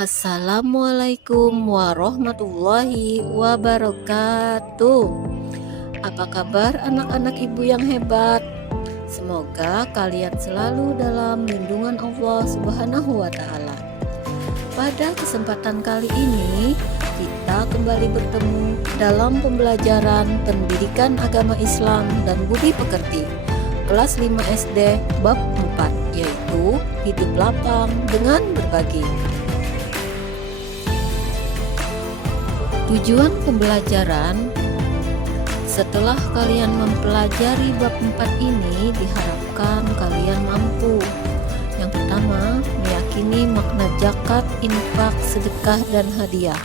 Assalamualaikum warahmatullahi wabarakatuh. Apa kabar anak-anak ibu yang hebat? Semoga kalian selalu dalam lindungan Allah Subhanahu wa Ta'ala. Pada kesempatan kali ini, kita kembali bertemu dalam pembelajaran pendidikan agama Islam dan budi pekerti, kelas 5 SD bab 4, yaitu hidup lapang dengan berbagi. Tujuan pembelajaran: setelah kalian mempelajari bab 4 ini, diharapkan kalian mampu. Yang pertama, meyakini makna zakat, infak, sedekah, dan hadiah.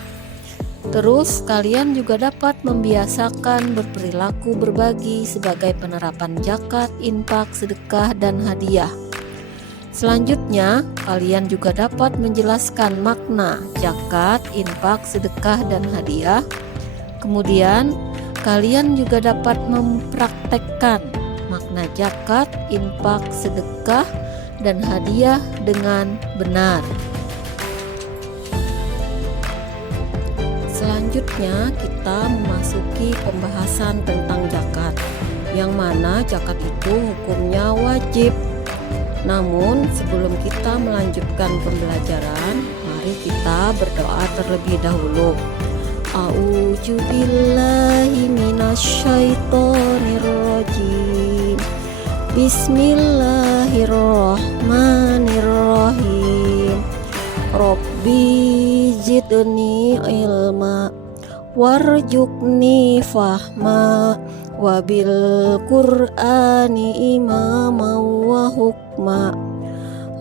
Terus, kalian juga dapat membiasakan berperilaku berbagi sebagai penerapan zakat, infak, sedekah, dan hadiah. Selanjutnya, kalian juga dapat menjelaskan makna zakat, infak, sedekah, dan hadiah. Kemudian, kalian juga dapat mempraktekkan makna zakat, infak, sedekah, dan hadiah dengan benar. Selanjutnya, kita memasuki pembahasan tentang zakat, yang mana zakat itu hukumnya wajib. Namun, sebelum kita melanjutkan pembelajaran, mari kita berdoa terlebih dahulu. A'udzubillahi minasyaitonirrajim. Bismillahirrahmanirrahim. Rabbi zidni ilma warzuqni fahma wabil qur'ani imama wa hukma.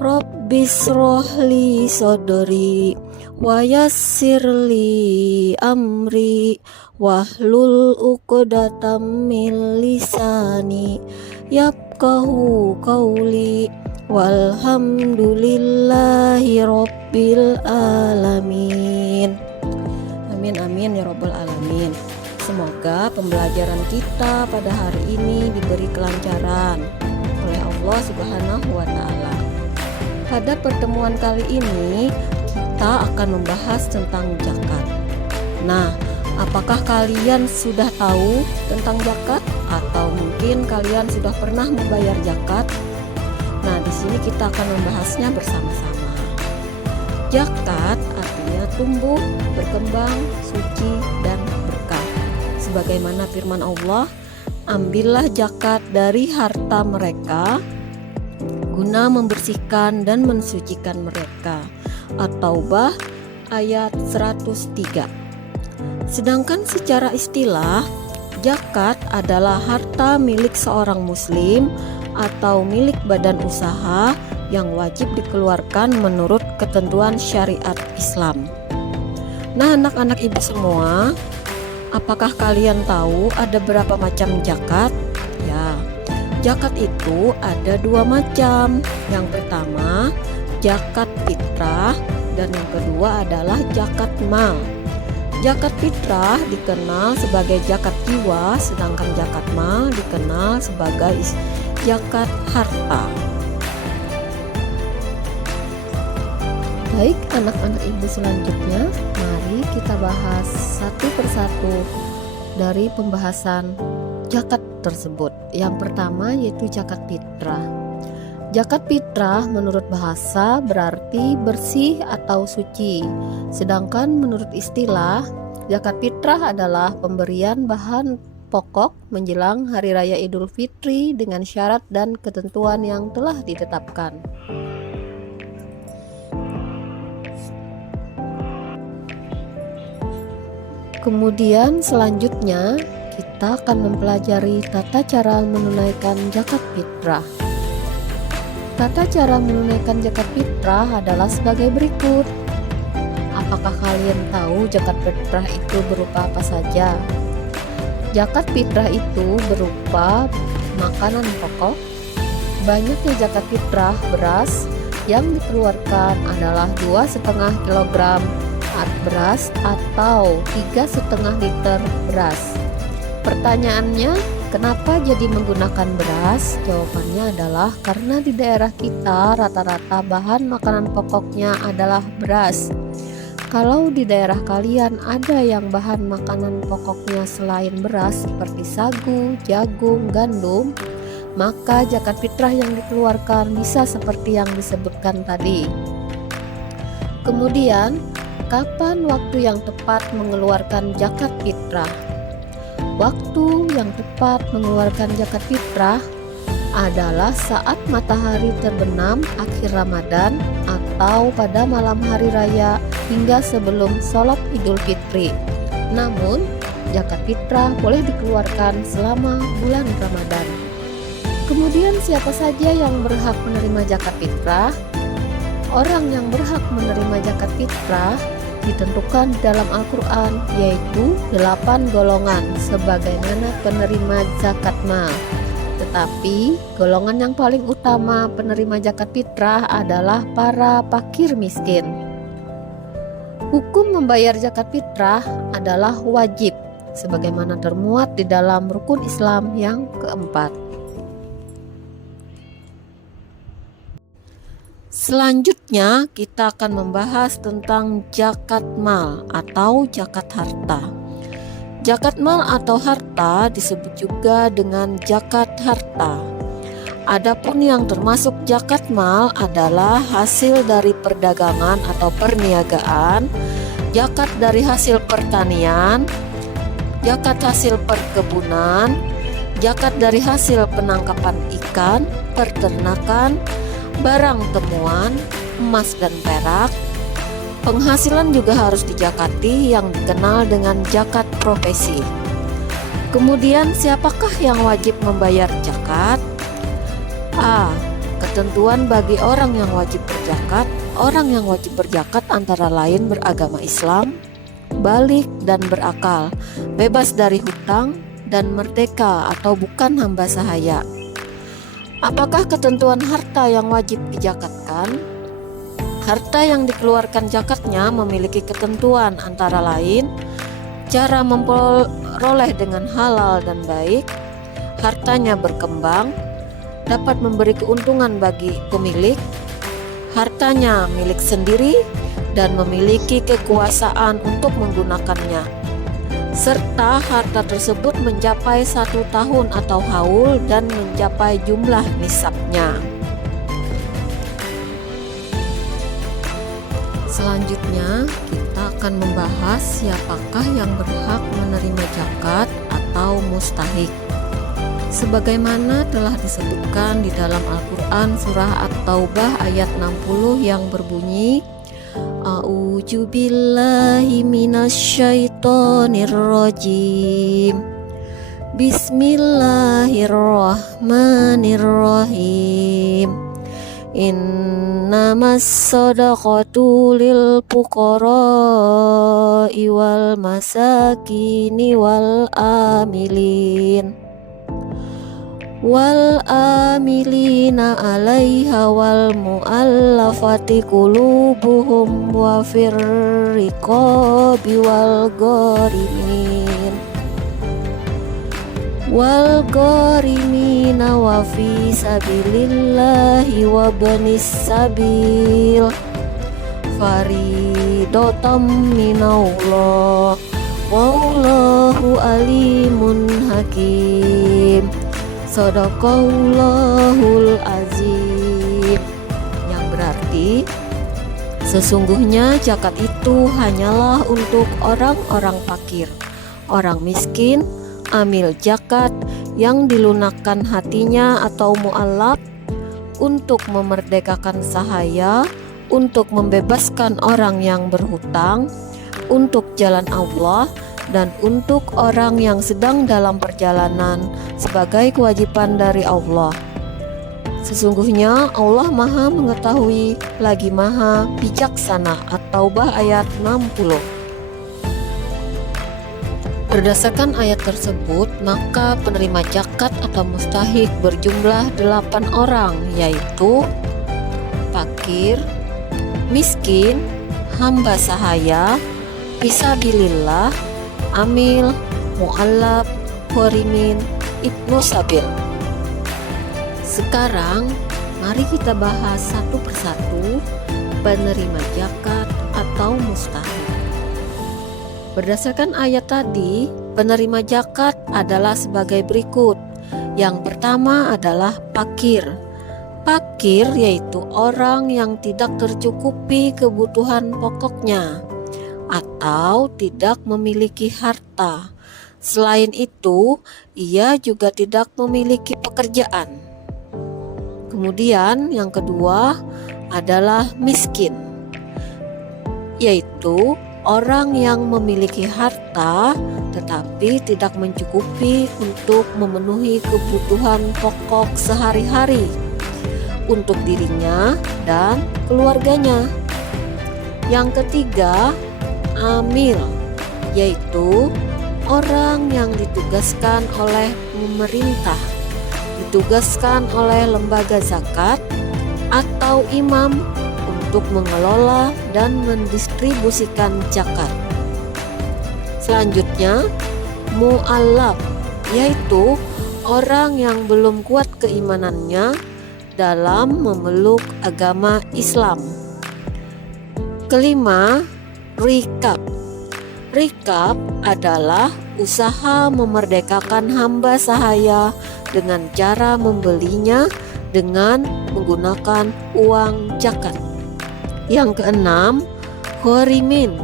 Rabbis rohli sodri wa yassirli amri wahlul uqdatam min lisani yafqahu qawli walhamdulillahi rabbil alamin. Amin amin ya rabbal alamin. Semoga pembelajaran kita pada hari ini diberi kelancaran oleh Allah Subhanahu wa Ta'ala. Pada pertemuan kali ini, kita akan membahas tentang zakat. Nah, apakah kalian sudah tahu tentang zakat? Atau mungkin kalian sudah pernah membayar zakat? Nah, di sini kita akan membahasnya bersama-sama. Zakat artinya tumbuh, berkembang, suci, dan berkah. Sebagaimana firman Allah, ambillah zakat dari harta mereka guna membersihkan dan mensucikan mereka. At-Taubah ayat 103. Sedangkan secara istilah, zakat adalah harta milik seorang muslim atau milik badan usaha yang wajib dikeluarkan menurut ketentuan syariat Islam. Nah, anak-anak ibu semua, apakah kalian tahu ada berapa macam zakat? Ya, zakat itu ada dua macam. Yang pertama, zakat fitrah, dan yang kedua adalah zakat mal. Zakat fitrah dikenal sebagai zakat jiwa, sedangkan zakat mal dikenal sebagai zakat harta. Baik anak-anak ibu, selanjutnya mari kita bahas satu persatu dari pembahasan zakat tersebut. Yang pertama yaitu zakat fitrah. Zakat fitrah menurut bahasa berarti bersih atau suci. Sedangkan menurut istilah, zakat fitrah adalah pemberian bahan pokok menjelang Hari Raya Idul Fitri dengan syarat dan ketentuan yang telah ditetapkan. Kemudian selanjutnya kita akan mempelajari tata cara menunaikan zakat fitrah. Tata cara menunaikan zakat fitrah adalah sebagai berikut. Apakah kalian tahu zakat fitrah itu berupa apa saja? Zakat fitrah itu berupa makanan pokok. Banyaknya zakat fitrah beras yang dikeluarkan adalah 2,5 kg beras atau 3,5 liter beras. Pertanyaannya, kenapa jadi menggunakan beras? Jawabannya adalah karena di daerah kita rata-rata bahan makanan pokoknya adalah beras. Kalau di daerah kalian ada yang bahan makanan pokoknya selain beras seperti sagu, jagung, gandum, maka zakat fitrah yang dikeluarkan bisa seperti yang disebutkan tadi. Kemudian, kapan waktu yang tepat mengeluarkan zakat fitrah? Waktu yang tepat mengeluarkan zakat fitrah adalah saat matahari terbenam akhir Ramadan atau pada malam hari raya hingga sebelum sholat Idul Fitri. Namun, zakat fitrah boleh dikeluarkan selama bulan Ramadan. Kemudian siapa saja yang berhak menerima zakat fitrah? Orang yang berhak menerima zakat fitrah ditentukan dalam Al-Quran, yaitu 8 golongan sebagaimana penerima zakat mal. Tetapi golongan yang paling utama penerima zakat fitrah adalah para fakir miskin. Hukum membayar zakat fitrah adalah wajib, sebagaimana termuat di dalam rukun Islam yang keempat. Selanjutnya kita akan membahas tentang zakat mal atau zakat harta. Zakat mal atau harta disebut juga dengan zakat harta. Adapun yang termasuk zakat mal adalah hasil dari perdagangan atau perniagaan, zakat dari hasil pertanian, zakat hasil perkebunan, zakat dari hasil penangkapan ikan, peternakan, barang temuan, emas dan perak. Penghasilan juga harus dizakati yang dikenal dengan zakat profesi. Kemudian siapakah yang wajib membayar zakat? A. Ketentuan bagi orang yang wajib berzakat. Orang yang wajib berzakat antara lain beragama Islam, balik dan berakal, bebas dari hutang, dan merdeka atau bukan hamba sahaya. Apakah ketentuan harta yang wajib dizakatkan? Harta yang dikeluarkan zakatnya memiliki ketentuan antara lain cara memperoleh dengan halal dan baik, hartanya berkembang, dapat memberi keuntungan bagi pemilik, hartanya milik sendiri, dan memiliki kekuasaan untuk menggunakannya, serta harta tersebut mencapai 1 tahun atau haul dan mencapai jumlah nisabnya. Selanjutnya kita akan membahas siapakah yang berhak menerima zakat atau mustahik. Sebagaimana telah disebutkan di dalam Al-Quran surah At-Taubah ayat 60 yang berbunyi, A'udzu billahi minasyaitonir rajim. Bismillahirrahmanirrahim. Innamas shadaqatu lil fuqara'i wal masakini wal amilina 'alaiha wal mu'allafati qulubuhum wa fir riqabi wal gharimina wa fi sabilillahi wa banis sabil faridotam minallah wallahu alimun hakim. Shadaqallahul azim. Yang berarti sesungguhnya zakat itu hanyalah untuk orang-orang fakir, orang miskin, amil zakat yang dilunakkan hatinya atau mu'allaf, untuk memerdekakan sahaya, untuk membebaskan orang yang berhutang, untuk jalan Allah, dan untuk orang yang sedang dalam perjalanan sebagai kewajiban dari Allah. Sesungguhnya Allah Maha Mengetahui lagi Maha Bijaksana. At-Taubah ayat 60. Berdasarkan ayat tersebut, maka penerima zakat atau mustahik berjumlah 8 orang, yaitu fakir, miskin, hamba sahaya, fisabilillah, amil, mu'allaf, gharimin, ibnu sabil. Sekarang mari kita bahas satu persatu penerima zakat atau atau mustahil. Berdasarkan ayat tadi, penerima zakat adalah sebagai berikut. Yang pertama adalah fakir. Fakir yaitu orang yang tidak tercukupi kebutuhan pokoknya atau tidak memiliki harta. Selain itu, ia juga tidak memiliki pekerjaan. Kemudian yang kedua adalah miskin, yaitu orang yang memiliki harta tetapi tidak mencukupi untuk memenuhi kebutuhan pokok sehari-hari untuk dirinya dan keluarganya. Yang ketiga, amil, yaitu orang yang ditugaskan oleh pemerintah, ditugaskan oleh lembaga zakat atau imam untuk mengelola dan mendistribusikan zakat. Selanjutnya, mu'allaf, yaitu orang yang belum kuat keimanannya dalam memeluk agama Islam. Kelima, rikab. Rikab adalah usaha memerdekakan hamba sahaya dengan cara membelinya dengan menggunakan uang zakat. Yang keenam, ghorimin,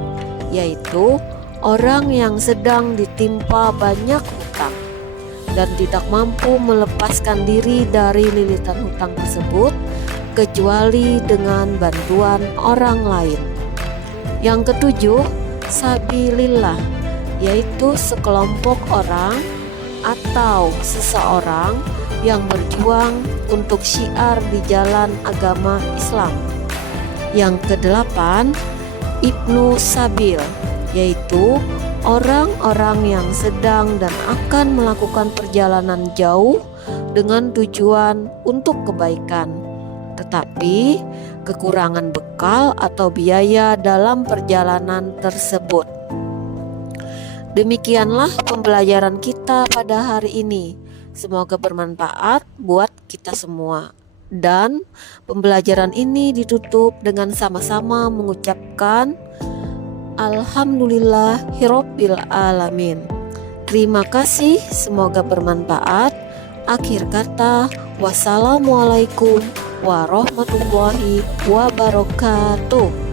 yaitu orang yang sedang ditimpa banyak hutang dan tidak mampu melepaskan diri dari lilitan hutang tersebut kecuali dengan bantuan orang lain. Yang ketujuh, sabilillah, yaitu sekelompok orang atau seseorang yang berjuang untuk syiar di jalan agama Islam. Yang kedelapan, ibnu sabil, yaitu orang-orang yang sedang dan akan melakukan perjalanan jauh dengan tujuan untuk kebaikan, tetapi kekurangan bekal atau biaya dalam perjalanan tersebut. Demikianlah pembelajaran kita pada hari ini. Semoga bermanfaat buat kita semua. Dan pembelajaran ini ditutup dengan sama-sama mengucapkan Alhamdulillahirabbil alamin. Terima kasih, semoga bermanfaat. Akhir kata, wassalamualaikum warahmatullahi wabarakatuh.